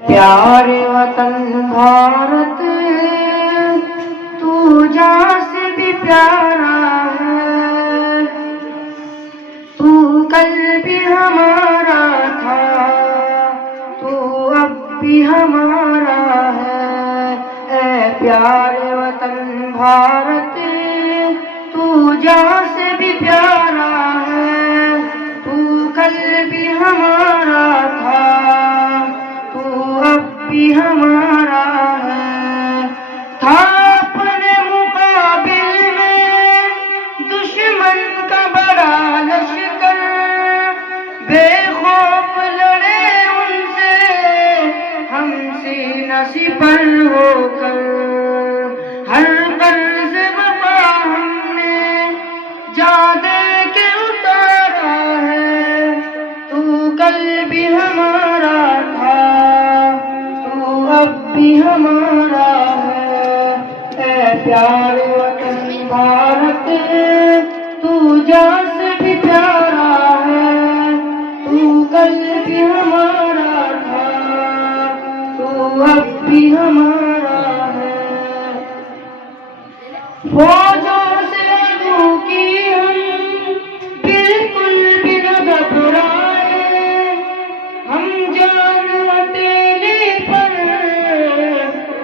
پیارے وطن بھارت تو جان سے بھی پیارا ہے، تو کل بھی ہمارا تھا، تو اب بھی ہمارا ہے۔ اے پیارے وطن بھارت تو جان سے بھی پیارا ہے، تو کل بھی ہمارا تھا، تو اب بھی ہمارا ہے۔ تھا اپنے مقابل میں دشمن کا بڑا لشکر، بے خوف لڑے ان سے ہم سینہ سپر ہو کر۔ ہر قرض وفا ہم نے جا دے کے اتارا ہے، تو کل بھی ہمارا تھا، تو اب بھی ہمارا ہے۔ اے پیارے وطن بھارت تو جان سے بھی پیارا ہے، تو کل بھی ہمارا تھا، تو اب بھی ہمارا ہے۔ فوجوں سے عدو کی ہم بالکل بھی نہ گھبرائے، ہم جان ہتھیلی پر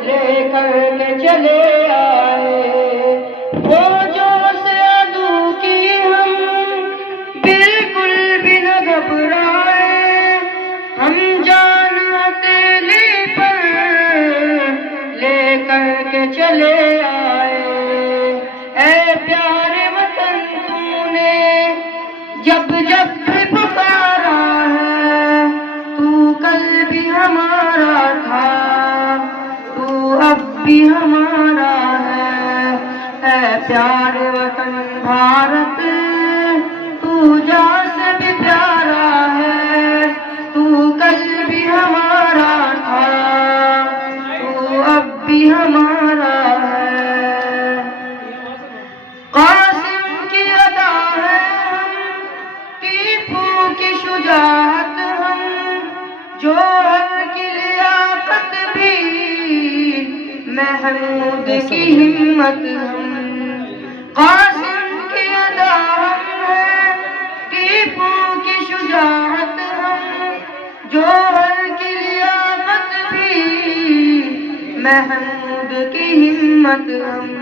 لے کر کے چلے آئے۔ فوجوں سے عدو کی ہم بالکل بھی نہ گھبرائے، ہم جان ہتھیلی پر لے کر کے چلے آئے۔ اے پیارے وطن تو نے جب جب بھی پکارا ہے، تو کل بھی ہمارا تھا، تو اب بھی ہمارا ہے۔ اے پیارے وطن بھارت تو جان سے بھی پیارا ہے، تو کل بھی ہمارا تھا، تو اب بھی ہمارا ہے۔ قاسم کی ادا ہے ہم، ٹیپو کی شجاعت ہم، جوہر کی لیاقت بھی، محمود کی ہمت ہم۔ قاسم کی ادا ہم ہے، ٹیپو کی شجاعت ہم، جوہر کی لیاقت بھی، محمود کی ہمت ہم۔